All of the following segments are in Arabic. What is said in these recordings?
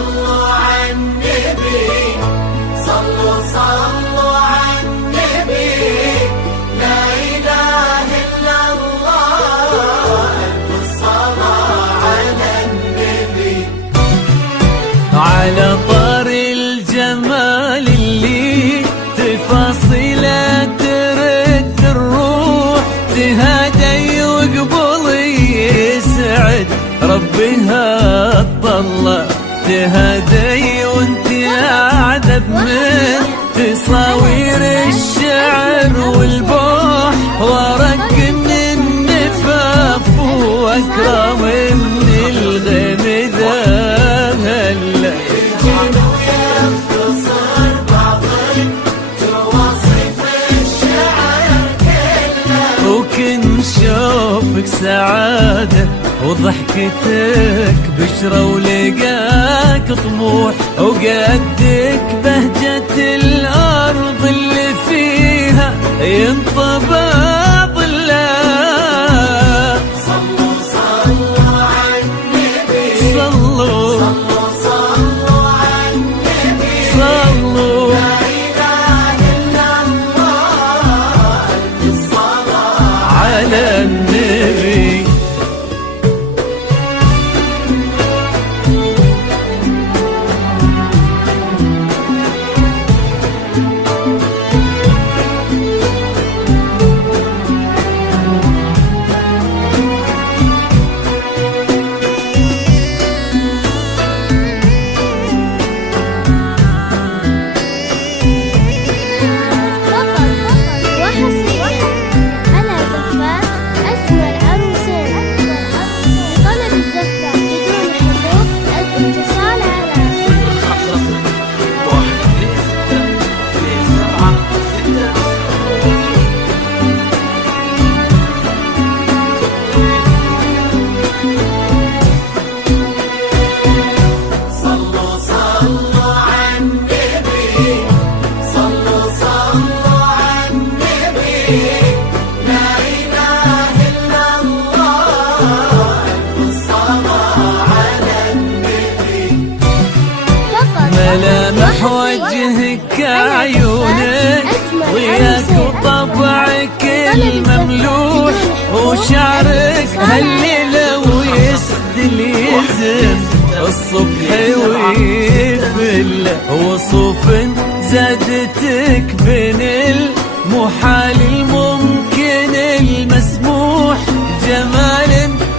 صلوا على النبي، صلوا صلوا على النبي، لا إله إلا الله، ألف الصلاة على النبي. على طار الجمال اللي تفاصيله ترد الروح، تهادي وقبل يسعد ربها الطلة، تهادي وانت اعذب من تصاوير الشعر والبوح، ورق من النفاف واكرم من الغمدة هلا. يختصر بعض تواصف الشعر كله، وكن شوفك سعادة وضحكتك بشرة ولقاك طموح، وقدك بهجة الأرض اللي فيها ينطبع ظلها. صلوا صلوا على النبي، صلوا صلوا صلوا على النبي، صلوا لا إله إلا الله، ألف الصلاة على النبي. ملامح وجهك عيونك ضياك وطبعك المملوح، وشعرك هالليلة ويسدل يزن الصبح ويفل، وصوف زادتك بين المحال الممكن المسموح، جمال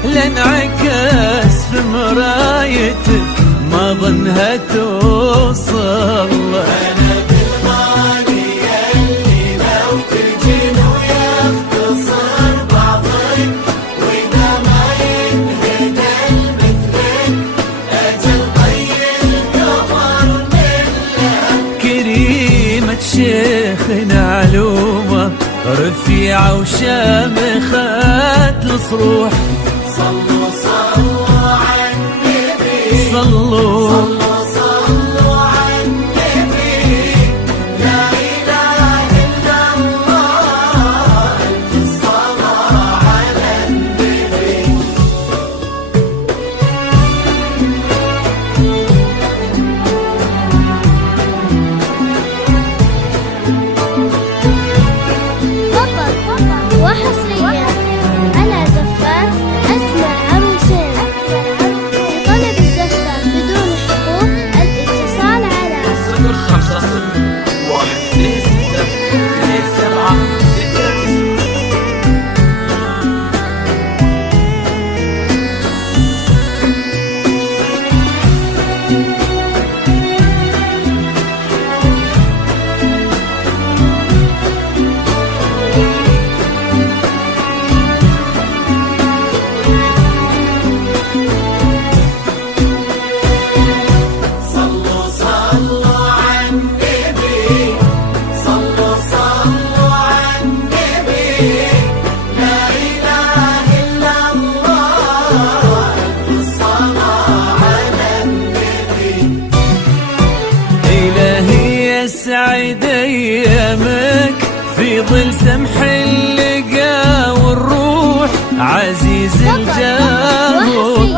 لانعكس في مرايتك ما ظنها توصل. أنا بالغالي اللي لو تجن ويختصر بعضك، وإذا ما ينهدى مثلك أجل طي القمر منك. كريمة شيخنا علومة رفيعة وشامخة الصروح، صلوا صلوا على النبي، صلوا صلوا صلوا على النبي، لا إله إلا الله، ألف الصلاة على النبي. فقط وحصريا على زفاف أجمل عروسين، لطلب الزفاف بدون حقوق الاتصال على سعيد ايامك في ظل سمح اللقا والروح، عزيز الجاه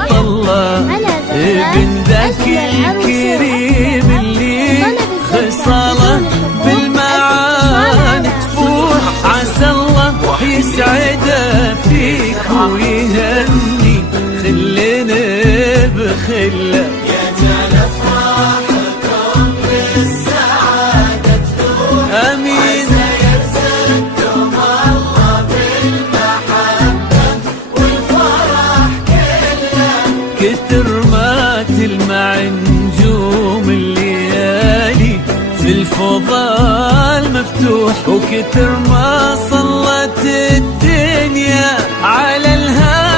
والله ابن ذاك الكريم خله يجعل أفراحكم بالسعادة تدوم آمين سيرزقكم الله بالمحبة والفرح كله كتر ما تلمع نجوم الليالي في الفضاء المفتوح وكتر ما صلت الدنيا على الهادي